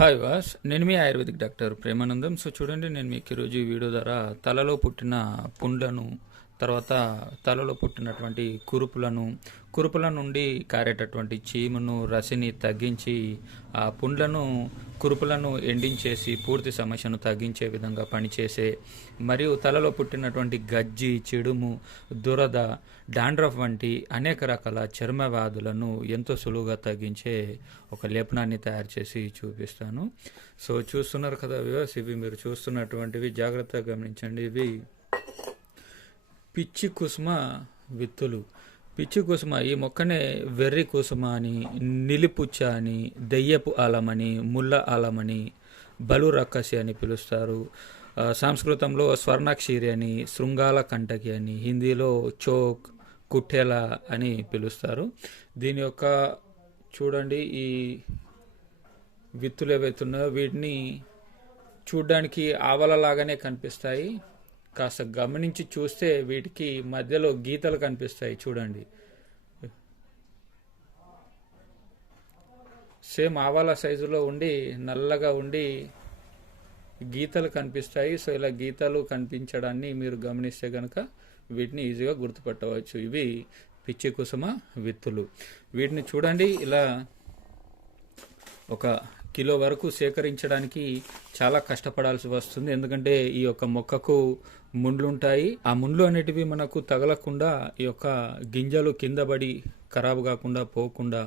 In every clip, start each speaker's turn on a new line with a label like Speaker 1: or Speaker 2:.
Speaker 1: Hi వాస్. నేను మీ ఆయుర్వేదిక్ డాక్టర్ ప్రేమానందం. సో చూడండి నేను మీకు ఈరోజు ఈ వీడియో ద్వారా తలలో పుట్టిన పుండ్లను తర్వాత తలలో పుట్టినటువంటి కురుపులను కురుపుల నుండి కారేటటువంటి చీమును రసిని తగ్గించి ఆ పుండ్లను కురుపులను ఎండించేసి పూర్తి సమస్యను తగ్గించే విధంగా పనిచేసే మరియు తలలో పుట్టినటువంటి గజ్జి చెడుము దురద డాండ్రఫ్ వంటి అనేక రకాల చర్మ వ్యాధులను ఎంతో సులువుగా తగ్గించే ఒక లేపనాన్ని తయారు చేసి చూపిస్తాను. సో చూస్తున్నారు కదా వ్యూవర్స్ ఇవి మీరు చూస్తున్నటువంటివి జాగ్రత్తగా గమనించండి. ఇవి పిచ్చి కుసుమ విత్తులు. పిచ్చి కుసుమ ఈ మొక్కనే వెర్రి కుసుమ అని నిలిపుచ్చ అని దెయ్యపు ఆలమని ముళ్ళ ఆలమని బలు రక్కసి అని పిలుస్తారు. సంస్కృతంలో స్వర్ణాక్షిరి అని శృంగాల కంటకి అని హిందీలో చోక్ కుఠెల అని పిలుస్తారు. దీని యొక్క చూడండి ఈ విత్తులు ఏవైతున్నాయో వీటిని చూడ్డానికి ఆవలలాగానే కనిపిస్తాయి. కాస్త గమనించి చూస్తే వీటికి మధ్యలో గీతలు కనిపిస్తాయి చూడండి. సేమ్ ఆవాల సైజులో ఉండి నల్లగా ఉండి గీతలు కనిపిస్తాయి. సో ఇలా గీతలు కనిపించడాన్ని మీరు గమనిస్తే కనుక వీటిని ఈజీగా గుర్తుపట్టవచ్చు. ఇవి పిచ్చి కుసుమ విత్తులు. వీటిని చూడండి. ఇలా ఒక కిలో వరకు సేకరించడానికి చాలా కష్టపడాల్సి వస్తుంది. ఎందుకంటే ఈ యొక్క మొక్కకు ముండ్లు ఉంటాయి ఆ ముండ్లు అనేటివి మనకు తగలకుండా ఈ యొక్క గింజలు కింద పడి ఖరాబు కాకుండా పోకుండా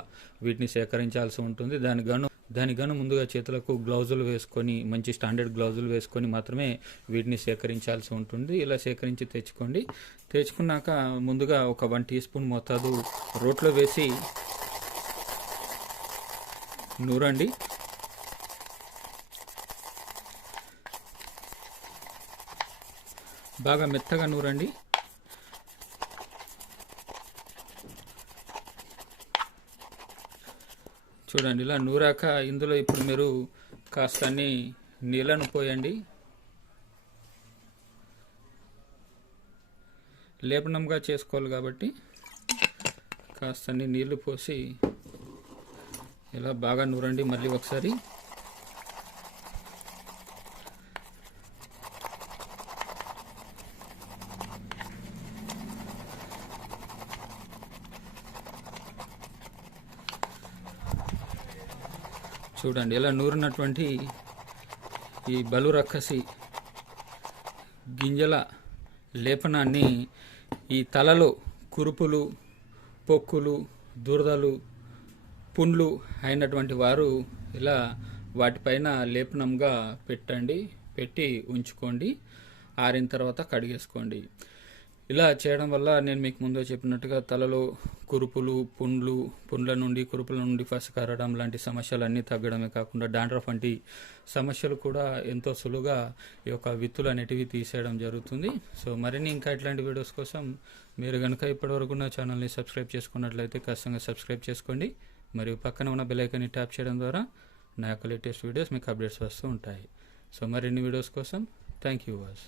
Speaker 1: వీటిని సేకరించాల్సి ఉంటుంది. దాని గను దాని గను ముందుగా చేతులకు గ్లౌజులు వేసుకొని మంచి స్టాండర్డ్ గ్లౌజులు వేసుకొని మాత్రమే వీటిని సేకరించాల్సి ఉంటుంది. ఇలా సేకరించి తెచ్చుకోండి. తెచ్చుకున్నాక ముందుగా ఒక వన్ టీ స్పూన్ మోతాదు రోట్లో వేసి నూరండి. బాగా మెత్తగా నూరండి. చూడండి ఇలా నూరాక ఇందులో ఇప్పుడు మీరు కాస్త నీళ్ళను పోయండి. లేపనంగా చేసుకోవాలి కాబట్టి కాస్త నీళ్ళు పోసి ఇలా బాగా నూరండి మళ్ళీ ఒకసారి. చూడండి ఇలా నూరినటువంటి ఈ బలు రక్కసి గింజల లేపనాన్ని ఈ తలలో కురుపులు పొక్కులు దురదలు పుండ్లు అయినటువంటి వారు ఇలా వాటిపైన లేపనంగా పెట్టండి పెట్టి ఉంచుకోండి ఆరిన తర్వాత కడిగేసుకోండి. ఇలా చేయడం వల్ల నేను మీకు ముందు చెప్పినట్టుగా తలలో కురుపులు పుండ్లు పుండ్ల నుండి కురుపుల నుండి ఫస్ కరడం లాంటి సమస్యలు అన్నీ తగ్గడమే కాకుండా డాండ్రఫ్ వంటి సమస్యలు కూడా ఎంతో సులువుగా ఈ యొక్క విత్తులు అనేటివి తీసేయడం జరుగుతుంది. సో మరిన్ని ఇంకా ఇట్లాంటి వీడియోస్ కోసం మీరు కనుక ఇప్పటివరకు నా ఛానల్ని సబ్స్క్రైబ్ చేసుకున్నట్లయితే ఖచ్చితంగా సబ్స్క్రైబ్ చేసుకోండి. మరియు పక్కన ఉన్న బెలైకన్ని ట్యాప్ చేయడం ద్వారా నా యొక్క లేటెస్ట్ వీడియోస్ మీకు అప్డేట్స్ వస్తూ ఉంటాయి. సో మరిన్ని వీడియోస్ కోసం థ్యాంక్ యూ వాస్